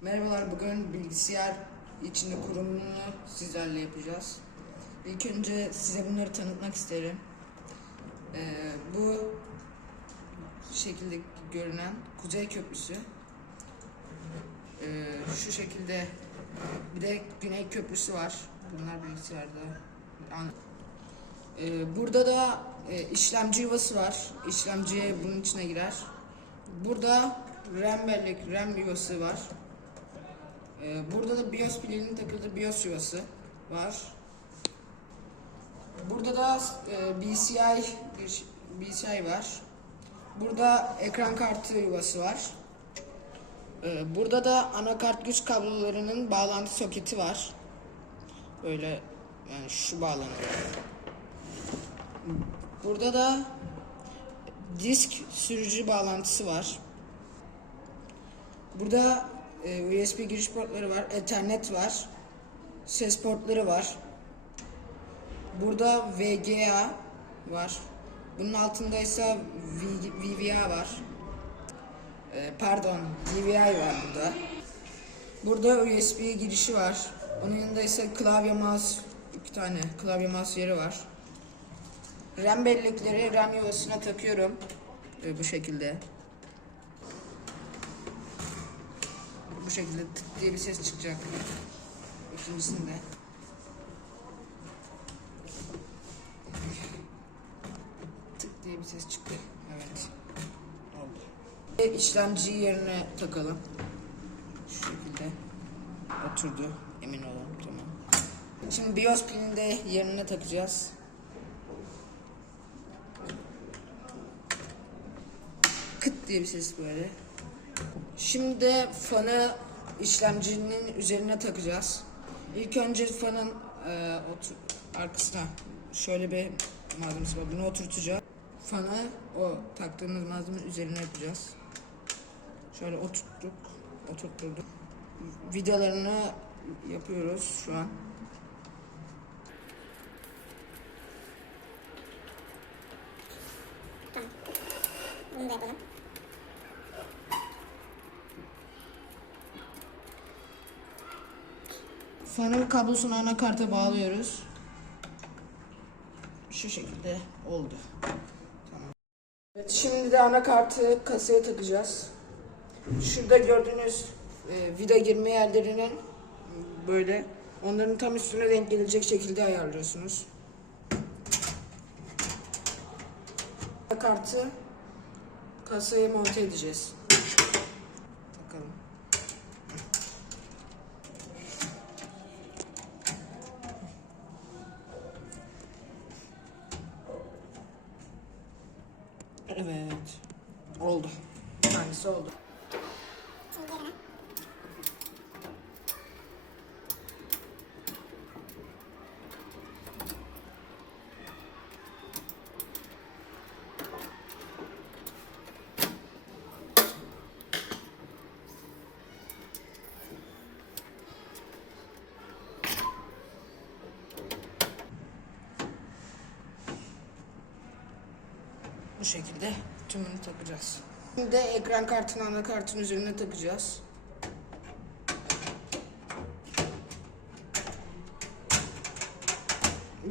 Merhabalar, bugün bilgisayar içinde kurulumunu sizlerle yapacağız. İlk önce size bunları tanıtmak isterim. Ee, bu şekilde görünen Kuzey Köprüsü. Ee, şu şekilde bir de Güney Köprüsü var. Bunlar bilgisayarda. Ee, burada da e, işlemci yuvası var. İşlemci bunun içine girer. Burada RAM bellek, RAM yuvası var. Ee, burada da BIOS pilinin takıldığı BIOS yuvası var. Burada da e, BCI bir BCI var. Burada ekran kartı yuvası var. Ee, burada da anakart güç kablolarının bağlantı soketi var. Böyle yani şu bağlanıyor. Burada da disk sürücü bağlantısı var. Burada e, USB giriş portları var, Ethernet var, ses portları var. Burada VGA var. Bunun altında ise VVA var. E, pardon, DVI var burada. Burada USB girişi var. Onun yanında ise klavye mouse, iki tane klavye mouse yeri var. RAM bellekleri RAM yuvasına takıyorum. E, bu şekilde. Bu şekilde tık diye bir ses çıkacak. İkincisinde. Tık diye bir ses çıktı. Evet. Oldu. Ve işlemciyi yerine takalım. Şu şekilde. Oturdu. Emin olun. Tamam. Şimdi BIOS pilini de yerine takacağız. Kıt diye bir ses böyle. Şimdi fanı işlemcinin üzerine takacağız. İlk önce fanın e, otur, arkasına şöyle bir malzemesi var. Bunu oturtacağız. Fanı o taktığımız malzemenin üzerine yapacağız. Şöyle oturttuk, oturtturduk. Vidalarını yapıyoruz şu an. Bunu da yapalım. Fanın kablosunu anakarta bağlıyoruz. Şu şekilde oldu. Tamam. Evet, şimdi de anakartı kasaya takacağız. Şurada gördüğünüz e, vida girme yerlerinin böyle onların tam üstüne denk gelecek şekilde ayarlıyorsunuz. Anakartı kasaya monte edeceğiz. Evet. Oldu. Hangisi oldu? Şimdi Bu şekilde tümünü takacağız. Şimdi ekran kartını anakartın üzerine takacağız.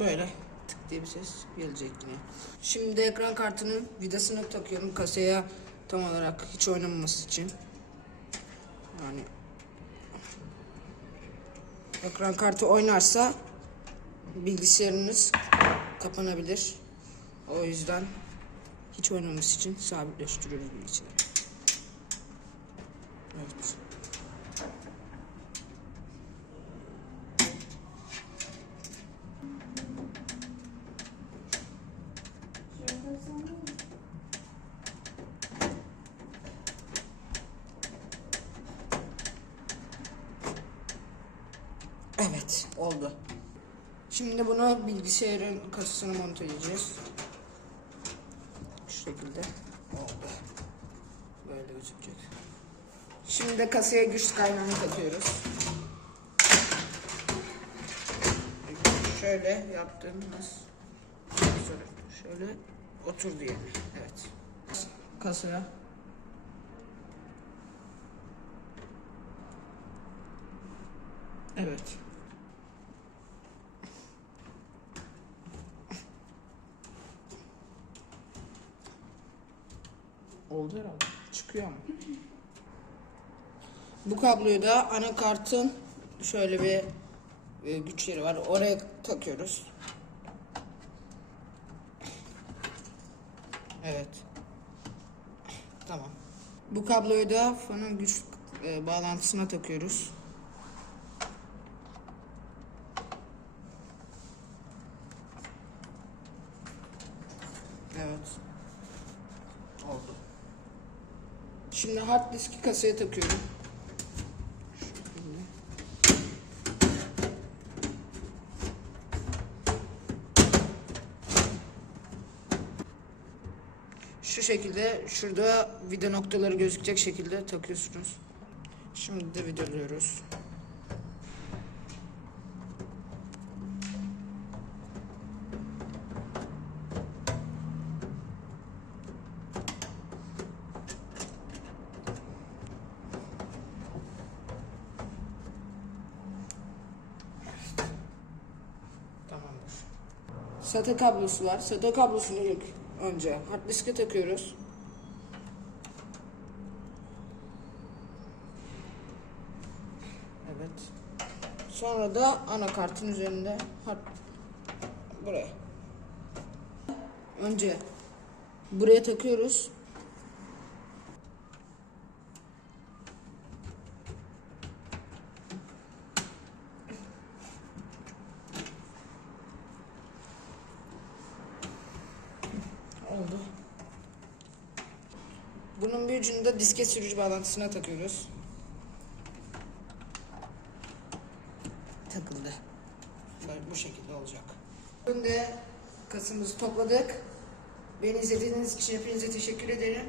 Böyle tık diye bir ses gelecek yine. Şimdi ekran kartının vidasını takıyorum kasaya tam olarak hiç oynamaması için. Yani ekran kartı oynarsa bilgisayarınız kapanabilir. O yüzden hiç oynaması için sabitleştiriyoruz bilgisayarı. Evet. Evet, oldu. Şimdi bunu bilgisayarın kasasına monte edeceğiz. Şekilde oldu. Böyle gözükecek. Şimdi de kasaya güç kaynağını takıyoruz. Şöyle yaptığımız şöyle oturdu yani. Evet. Kasaya Evet. Oldu herhalde. Çıkıyor ama. Bu kabloyu da anakartın şöyle bir e, güç yeri var. Oraya takıyoruz. Evet. Tamam. Bu kabloyu da fanın güç e, bağlantısına takıyoruz. Evet. Oldu. Şimdi hard diski kasaya takıyorum. Şu şekilde şurada vida noktaları gözükecek şekilde takıyorsunuz. Şimdi de vidalıyoruz. Tamamdır. SATA kablosu var. SATA kablosunu ilk önce hard diske takıyoruz. Evet. Sonra da anakartın üzerinde hard buraya. Önce buraya takıyoruz. Oldu. Bunun bir ucunu da disket sürücü bağlantısına takıyoruz. Takıldı. Böyle bu şekilde olacak. Şimdi kasımızı topladık. Beni izlediğiniz için hepinize teşekkür ederim.